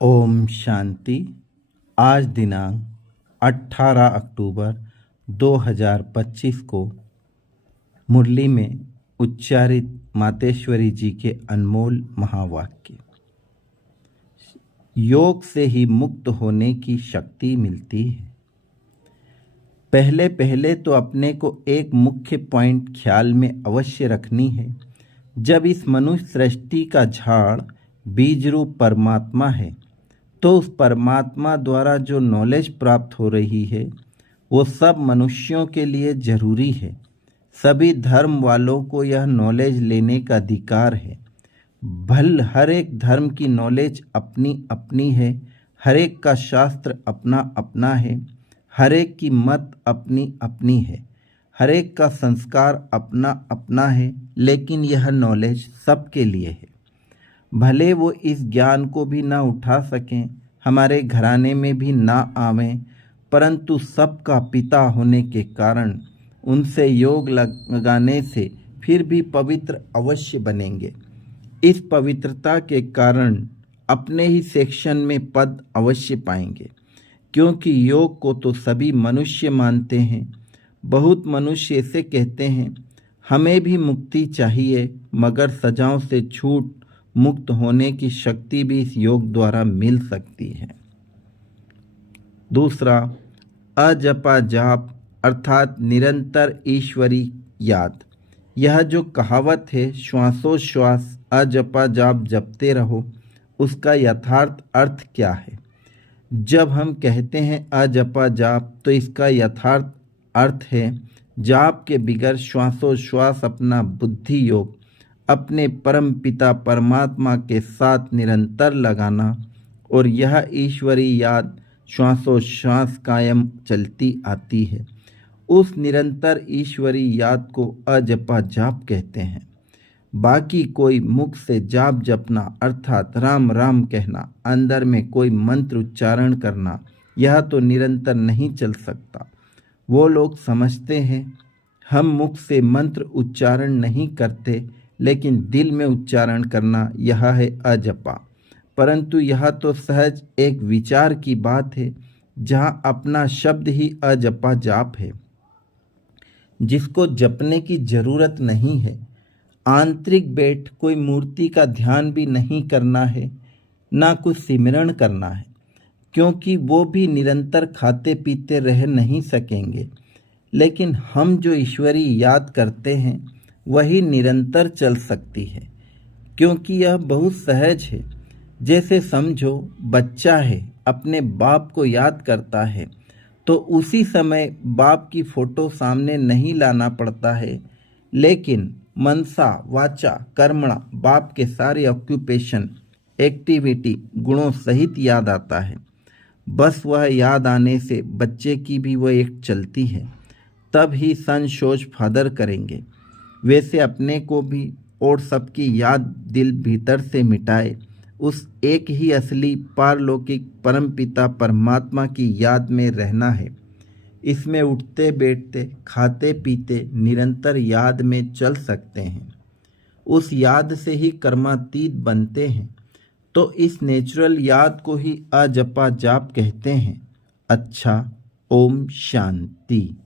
ओम शांति। आज दिनांक 18 अक्टूबर 2025 को मुरली में उच्चारित मातेश्वरी जी के अनमोल महावाक्य। योग से ही मुक्त होने की शक्ति मिलती है। पहले पहले तो अपने को एक मुख्य पॉइंट ख्याल में अवश्य रखनी है। जब इस मनुष्य सृष्टि का झाड़ बीज रूप परमात्मा है, तो उस परमात्मा द्वारा जो नॉलेज प्राप्त हो रही है वो सब मनुष्यों के लिए जरूरी है। सभी धर्म वालों को यह नॉलेज लेने का अधिकार है। हर एक धर्म की नॉलेज अपनी अपनी है, हर एक का शास्त्र अपना अपना है, हर एक की मत अपनी अपनी है, हर एक का संस्कार अपना अपना है, लेकिन यह नॉलेज सबके लिए है। भले वो इस ज्ञान को भी ना उठा सकें, हमारे घराने में भी ना आवें, परंतु सबका पिता होने के कारण उनसे योग लगाने से फिर भी पवित्र अवश्य बनेंगे। इस पवित्रता के कारण अपने ही सेक्शन में पद अवश्य पाएंगे, क्योंकि योग को तो सभी मनुष्य मानते हैं। बहुत मनुष्य ऐसे कहते हैं, हमें भी मुक्ति चाहिए, मगर सजाओं से छूट मुक्त होने की शक्ति भी इस योग द्वारा मिल सकती है। दूसरा, अजपा जाप अर्थात निरंतर ईश्वरी याद। यह जो कहावत है, श्वासोश्वास अजपा जाप जपते रहो, उसका यथार्थ अर्थ क्या है? जब हम कहते हैं अजपा जाप, तो इसका यथार्थ अर्थ है जाप के बिगैर श्वासोश्वास अपना बुद्धि योग अपने परम पिता परमात्मा के साथ निरंतर लगाना, और यह ईश्वरी याद श्वासोश्वास कायम चलती आती है। उस निरंतर ईश्वरी याद को अजपा जाप कहते हैं। बाकी कोई मुख से जाप जपना अर्थात राम राम कहना, अंदर में कोई मंत्र उच्चारण करना, यह तो निरंतर नहीं चल सकता। वो लोग समझते हैं हम मुख से मंत्र उच्चारण नहीं करते, लेकिन दिल में उच्चारण करना, यह है अजपा। परंतु यह तो सहज एक विचार की बात है, जहाँ अपना शब्द ही अजपा जाप है, जिसको जपने की जरूरत नहीं है। आंतरिक बैठ कोई मूर्ति का ध्यान भी नहीं करना है, ना कुछ सिमरण करना है, क्योंकि वो भी निरंतर खाते पीते रह नहीं सकेंगे। लेकिन हम जो ईश्वरी याद करते हैं वही निरंतर चल सकती है, क्योंकि यह बहुत सहज है। जैसे समझो बच्चा है, अपने बाप को याद करता है, तो उसी समय बाप की फोटो सामने नहीं लाना पड़ता है, लेकिन मनसा वाचा कर्मणा बाप के सारे ऑक्यूपेशन एक्टिविटी गुणों सहित याद आता है। बस वह याद आने से बच्चे की भी वह एक चलती है, तब ही सन सोच फादर करेंगे। वैसे अपने को भी और सबकी याद दिल भीतर से मिटाए, उस एक ही असली पारलौकिक परमपिता परमात्मा की याद में रहना है। इसमें उठते बैठते खाते पीते निरंतर याद में चल सकते हैं। उस याद से ही कर्मातीत बनते हैं, तो इस नेचुरल याद को ही अजपा जाप कहते हैं। अच्छा, ओम शांति।